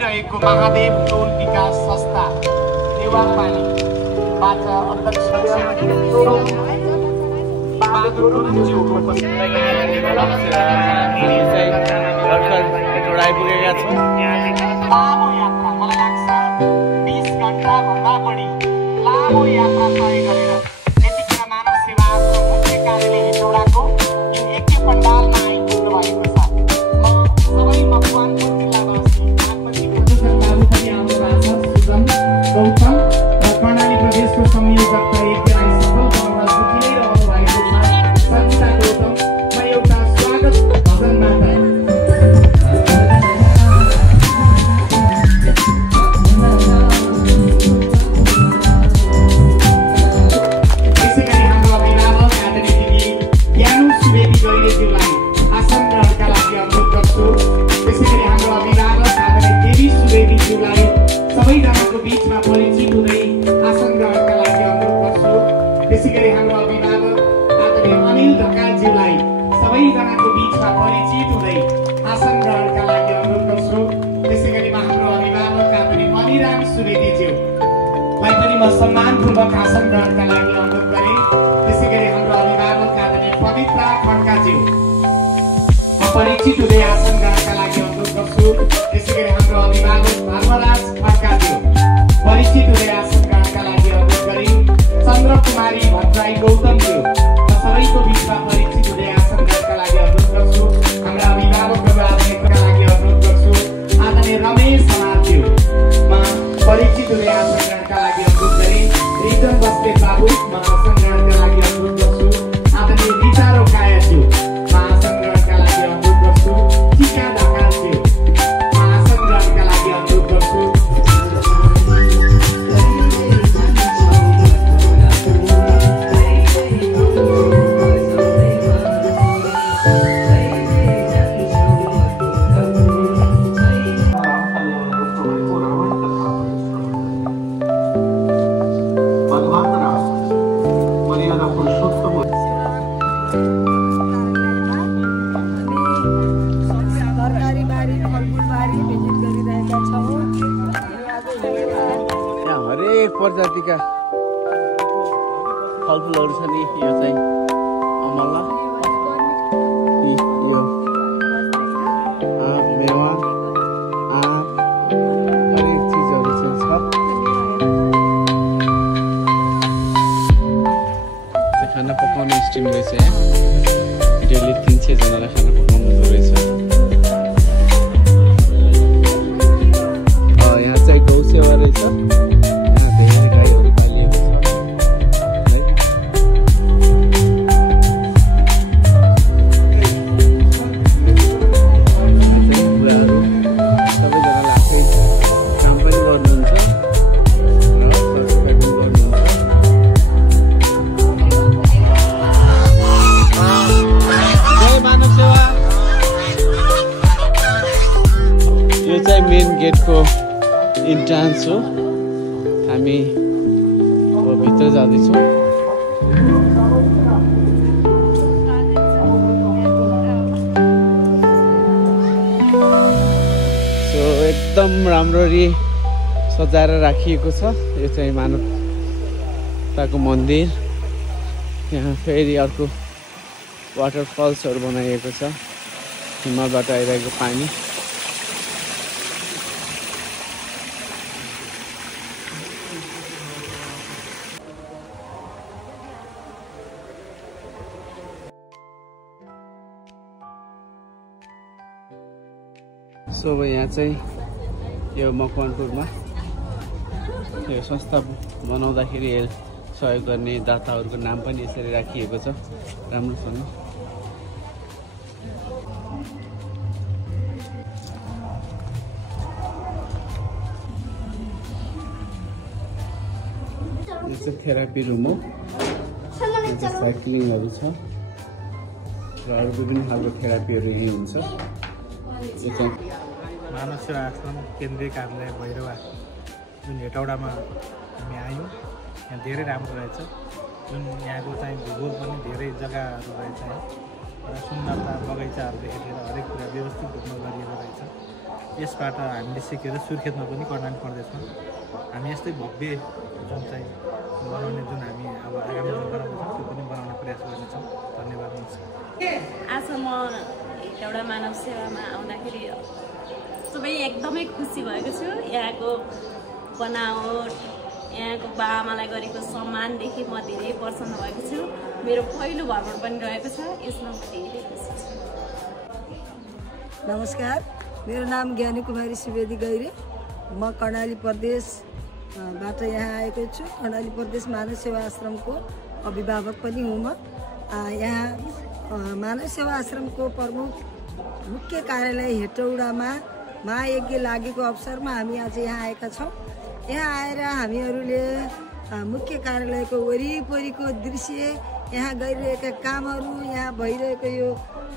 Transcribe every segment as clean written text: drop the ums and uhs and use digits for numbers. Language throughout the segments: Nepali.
रहेको महादेव टोल विकास संस्था नेवारपानीबाट अध्यक्ष बहादुर गुरुङज्यूको उपस्थितिमा आइपुगेका छौँ। लामो यात्रा, मलाई लाग्छ 20 घण्टाभन्दा बढी लामो यात्रा तय गरेर यतिखेर मानव सेवा आश्रम मुख्य कार्यालय हेटौडाको यो एकै पण्डालमा आइपुग्नु भएको छ। म सबै मकवानपुर जिल्लावासी गौतम र कर्णाली प्रदेशको संयोजक एकलाई सफल बनाउन जुटिँदै रहनु भएको छ। सन्ता गौतम, म एउटा स्वागत भजनमा सबैजनाको बीचमा परिचित हुँदै आसन ग्रहणका लागि अनुरोध गर्छु। त्यसैगरी हाम्रो अभिभावक आदरणीय अनिल ढकालज्यूलाई सबैजनाको बीचमा परिचित हुँदै आसन ग्रहणका लागि अनुरोध गर्छु। त्यसैगरी हाम्रो अभिभावक आदरणीय मणिराम सुवेदीज्यूलाई पनि म सम्मानपूर्वक आसन ग्रहणका लागि अनुरोध गरेँ। त्यसैगरी हाम्रो अभिभावक आदरणीय पवित्रा खड्काज्यू म परिचित हुँदै आसन ग्रहणका लागि अनुरोध गर्छु। त्यसैगरी हाम्रो अभिभावक धर्मराज खड्काज्यू परिचित हुँदै आसन ग्रहणका लागि अनुरोध गरे। चन्द्र कुमारी भट्टराई गौतमज्यू म सबैको बीचमा परिचित हुँदै आसन ग्रहणका लागि अनुरोध गर्छु। हाम्रा अभिभावकहरू आदरणीयका लागि अनुरोध गर्छु। आदरणीय रमेश समाजज्यू म परिचित हुँदै आसन ग्रहणका लागि अनुरोध गरे। रिजन बस्ते बाबु म आसन ग्रहणका लागि अनुरोध गर्छु। आदरणीय रिता रोकायाज्यू म आसन ग्रहणका लागि अनुरोध गर्छु। टिका ढकालज्यू म आसन ग्रहणका लागि अनुरोध गर्छु। प्रजातिका फलफुलहरू छ नि। यो चाहिँ अमला, यो आँप, मेवा, आँप, हरेक चिजहरू चाहिँ छ। खाना पकाउने स्टिम रहेछ यहाँ। डेली 300 जनालाई खाना पकाउनु रहेछ। यहाँ चाहिँ गौ सेवा रहेछ। मेन गेटको इन्ट्रान्स हो। हामी भित्र जाँदैछौँ। सो एकदम राम्ररी सजाएर राखिएको छ। यो चाहिँ मानवताको मन्दिर। यहाँ फेरि अर्को वाटरफल्सहरू बनाइएको छ। हिमालबाट आइरहेको पानी। सो अब यहाँ चाहिँ यो मकवानपुरमा यो संस्था बनाउँदाखेरि सहयोग गर्ने दाताहरूको नाम पनि यसरी राखिएको छ। राम्रोसँग यो चाहिँ थेरापी रुम हो। साइक्लिङहरू छ र अरू विभिन्न खालको थेरापीहरू यहीँ हुन्छ। मानव सेवा आश्रम केन्द्रीय कार्यालय भैरवा जुन हेटौडामा हामी आयौँ। यहाँ धेरै राम्रो रहेछ। जुन यहाँको चाहिँ भूगोल पनि धेरै जग्गाहरू रहेछ र सुन्दरता बगैँचाहरूदेखि लिएर हरेक कुरा व्यवस्थित रूपमा गरिएको रहेछ। यसबाट हामीले सिकेर सुर्खेतमा पनि कर्णाली प्रदेशमा हामी यस्तै भव्य जुन चाहिँ बनाउने जुन हामी अब आगामी दिनमा बनाउँछौँ त्यो पनि बनाउने प्रयास गर्नेछौँ। धन्यवाद। आज म एउटा मानव सेवामा आउँदाखेरि सबै एकदमै खुसी भएको छु। यहाँको बनावट, यहाँको बाआमालाई गरेको सम्मानदेखि म धेरै प्रसन्न भएको छु। मेरो पहिलो भ्रमण पनि रहेको छ, यसमा म धेरै खुसी छु। नमस्कार, मेरो नाम ज्ञानी कुमारी सुवेदी गैरे। म कर्णाली प्रदेशबाट यहाँ आएको छु। कर्णाली प्रदेश मानव सेवा आश्रमको अभिभावक पनि हुँ म। यहाँ मानव सेवा आश्रमको प्रमुख मुख्य कार्यालय हेटौडामा महायज्ञ लागेको अवसरमा हामी आज यहाँ आएका छौँ। यहाँ आएर हामीहरूले मुख्य कार्यालयको वरिपरिको दृश्य, यहाँ गरिरहेका कामहरू, यहाँ भइरहेको यो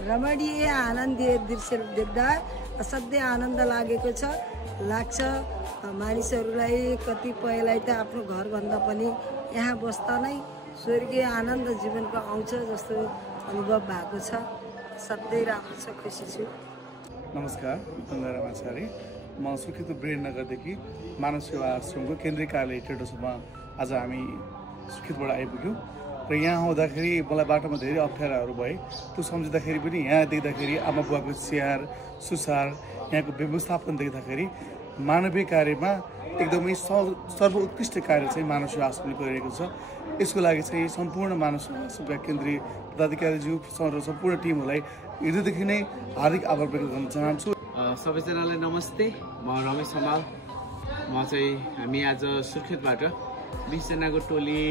रमणीय आनन्दीय दृश्य देख्दा असाध्यै आनन्द लागेको लाग्छ। मानिसहरूलाई कतिपयलाई त आफ्नो घरभन्दा पनि यहाँ बस्दा नै स्वर्गीय आनन्द जीवनको आउँछ जस्तो अनुभव भएको छ। असाध्यै राम्रो छ, खुसी छु। नमस्कार, गङ्गाराम आचार्य। म सुर्खेत वीरेन्द्रनगरदेखि मानव सेवा आश्रमको केन्द्रीय कार्यालय टेडोसम्म आज हामी सुर्खेतबाट आइपुग्यौँ र यहाँ आउँदाखेरि मलाई बाटोमा धेरै अप्ठ्याराहरू भए। त्यो सम्झिँदाखेरि पनि यहाँ देख्दाखेरि आमा बुवाको स्याहार सुसार, यहाँको व्यवस्थापन देख्दाखेरि मानवीय कार्यमा एकदमै सर्वोत्कृष्ट कार्य चाहिँ मानव सेवा आश्रमले गरिरहेको छ। यसको लागि चाहिँ सम्पूर्ण मानव सेवा आश्रमका केन्द्रीय पदाधिकारीज्यू र सम्पूर्ण टिमहरूलाई हृदयदेखि नै हार्दिक आभार व्यक्त गर्न चाहन्छु। सबैजनालाई नमस्ते, म रमेश हमाल। हामी आज सुर्खेतबाट 20 जनाको टोली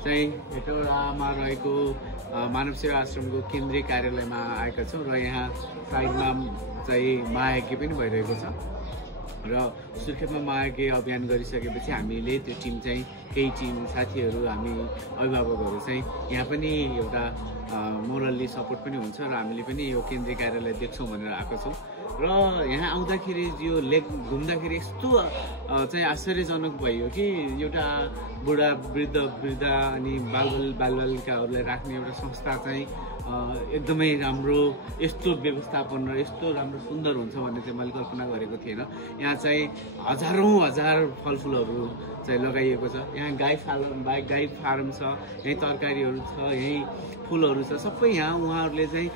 चाहिँ हेटौडामा रहेको मानव सेवा आश्रमको केन्द्रीय कार्यालयमा आएका छौँ र यहाँ साइडमा चाहिँ महायज्ञ पनि भइरहेको छ र सुर्खेतमा महायज्ञ अभियान गरिसकेपछि हामीले त्यो टिम चाहिँ केही टिम साथीहरू, हामी अभिभावकहरू चाहिँ यहाँ पनि एउटा मोरल्ली सपोर्ट पनि हुन्छ र हामीले पनि यो केन्द्रीय कार्यालय देख्छौँ भनेर आएको छौँ। र यहाँ आउँदाखेरि यो लेक घुम्दाखेरि यस्तो चाहिँ आश्चर्यजनक भयो कि एउटा बुढा वृद्ध अनि बालबालिकाहरूलाई राख्ने एउटा संस्था चाहिँ एकदमै राम्रो, यस्तो व्यवस्थापन र यस्तो राम्रो सुन्दर हुन्छ भन्ने चाहिँ मैले कल्पना गरेको थिएन। यहाँ चाहिँ हजार फलफुलहरू चाहिँ लगाइएको छ। यहाँ गाई फार्म छ, यहीँ तरकारीहरू छ, यहीँ फुलहरू छ, सबै यहाँ उहाँहरूले चाहिँ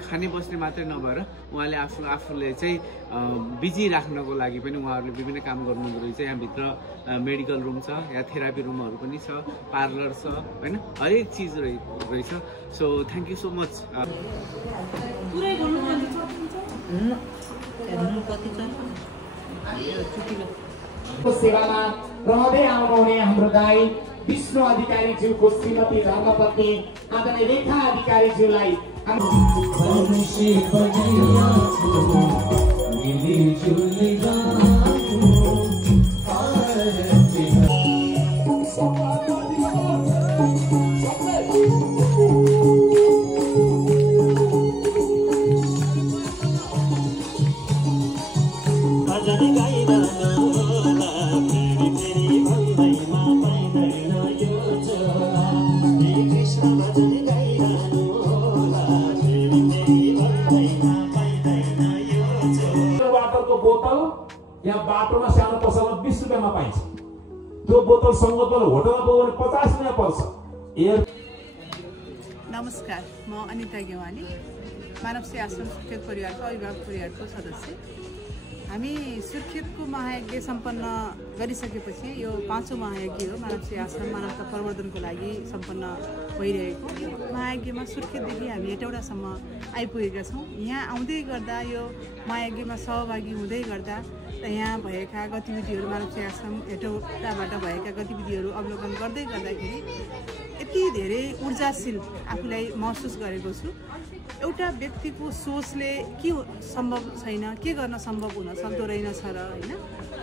खाने बस्ने मात्रै नभएर उहाँले आफूले चाहिँ बिजी राख्नको लागि पनि उहाँहरूले विभिन्न काम गर्नुको लागि चाहिँ यहाँभित्र मेडिकल रुम छ, यहाँ थेरापी रुमहरू पनि छ, पार्लर छ, होइन, हरेक चिज रहेछ। So thank you so much. सेवामा रहँदै आउनुहुने हाम्रो दाई विष्णु अधिकारीज्यूको श्रीमती धर्मपत्नी आदरणीय रेखा अधिकारीज्यूलाई यहाँ बाटोमा सानो पसलमा 20 रुपियाँमा पाइन्छ। त्यो बोतल सङ्गतले होटलमा पुग्यो भने 50 रुपियाँ पर्छ। नमस्कार, म अनिता गेवाली, मानव सेवा आश्रम सुर्खेत परिवारको अभिभावक परिवारको सदस्य। हामी सुर्खेतको महायज्ञ सम्पन्न गरिसकेपछि यो 5औं महायज्ञ हो। मानव सेवा आश्रम मानवता प्रवर्धनको लागि सम्पन्न भइरहेको महायज्ञमा सुर्खेतदेखि हामी हेटौडासम्म आइपुगेका छौँ। यहाँ आउँदै गर्दा यो महायज्ञमा सहभागी हुँदै गर्दा यहाँ भएका गतिविधिहरू, मानव सेवा आश्रम हेटौडाबाट भएका गतिविधिहरू अवलोकन गर्दाखेरि यति धेरै ऊर्जाशील आफूलाई महसुस गरेको छु। एउटा व्यक्तिको सोचले के सम्भव छैन, के गर्न सम्भव हुन सक्दो रहेनछ र होइन,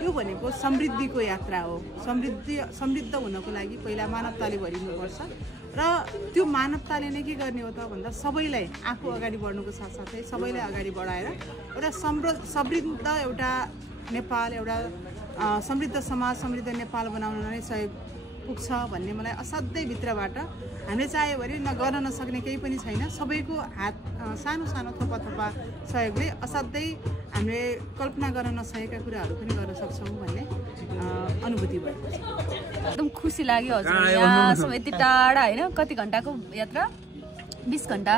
यो भनेको समृद्धिको यात्रा हो। समृद्ध हुनको लागि पहिला मानवताले भरिनुपर्छ र त्यो मानवताले नै के गर्ने हो त भन्दा सबैलाई आफू अगाडि बढ्नुको साथसाथै सबैलाई अगाडि बढाएर एउटा समृद्ध एउटा नेपाल, एउटा समृद्ध समाज, समृद्ध नेपाल बनाउन नै सहयोग पुग्छ भन्ने मलाई असाध्यै भित्रबाट हामीले चाह्यो भने गर्न नसक्ने केही पनि छैन। सबैको हात सानो सानो थोपा थोपा सहयोगले असाध्यै हामीले कल्पना गर्न नसकेका कुराहरू पनि गर्न सक्छौँ भन्ने अनुभूति भएको छ। एकदम खुसी लाग्यो हजुर। यहाँसम्म यति टाढा होइन, कति घन्टाको यात्रा, 20 घन्टा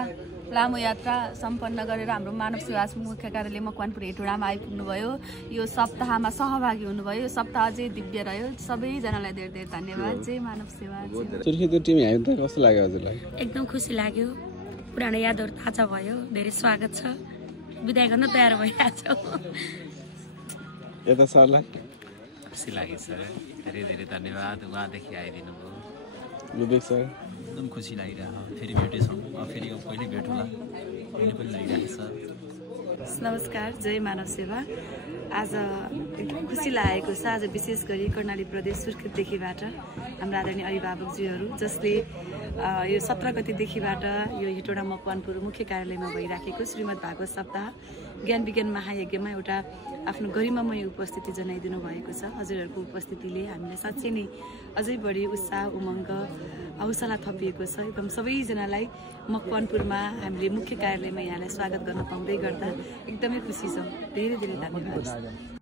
लामो यात्रा सम्पन्न गरेर हाम्रो मानव सेवा मुख्य कार्यालय मकवानपुर हेटौडामा आइपुग्नुभयो। यो सप्ताहमा सहभागी हुनुभयो। यो सप्ताह अझै दिव्य रह्यो। सबैजनालाई धेरै धेरै धन्यवाद। जय मानव सेवा। सुर्खेतको टिम हामी त कस्तो लाग्यो हजुरलाई? एकदम खुसी लाग्यो। पुरानो यादहरू ताजा भयो। धेरै स्वागत छ। बिदाई गर्न तयार भइरहेछौँ। यता सरलाई खुसी लाग्यो सर। धेरै धेरै धन्यवाद उहाँदेखि आइदिनु भयो। विवेक सर एकदम खुसी लागिरहेको। फेरि भेटेछौँ। फेरि कहिले भेट होला भन्ने पनि लागिरहेको छ। नमस्कार, जय मानव सेवा। आज एकदम खुसी लागेको छ। आज विशेष गरी कर्णाली प्रदेश सुर्खेतदेखिबाट हाम्रा आदरणीय अभिभावकज्यूहरू जसले यो 17 गतेदेखिबाट यो हेटौडा मकवानपुर मुख्य कार्यालयमा भइराखेको श्रीमद् भागवत सप्ताह ज्ञान विज्ञान महायज्ञमा एउटा आफ्नो गरिमामय उपस्थिति जनाइदिनु भएको छ। हजुरहरूको उपस्थितिले हामीलाई साँच्चै नै अझै बढी उत्साह उमङ्ग हौसला थपिएको छ। एकदम सबैजनालाई मकवानपुरमा हामीले मुख्य कार्यालयमा यहाँलाई स्वागत गर्न पाउँदै गर्दा एकदमै खुसी छौँ। धेरै धेरै धन्यवाद।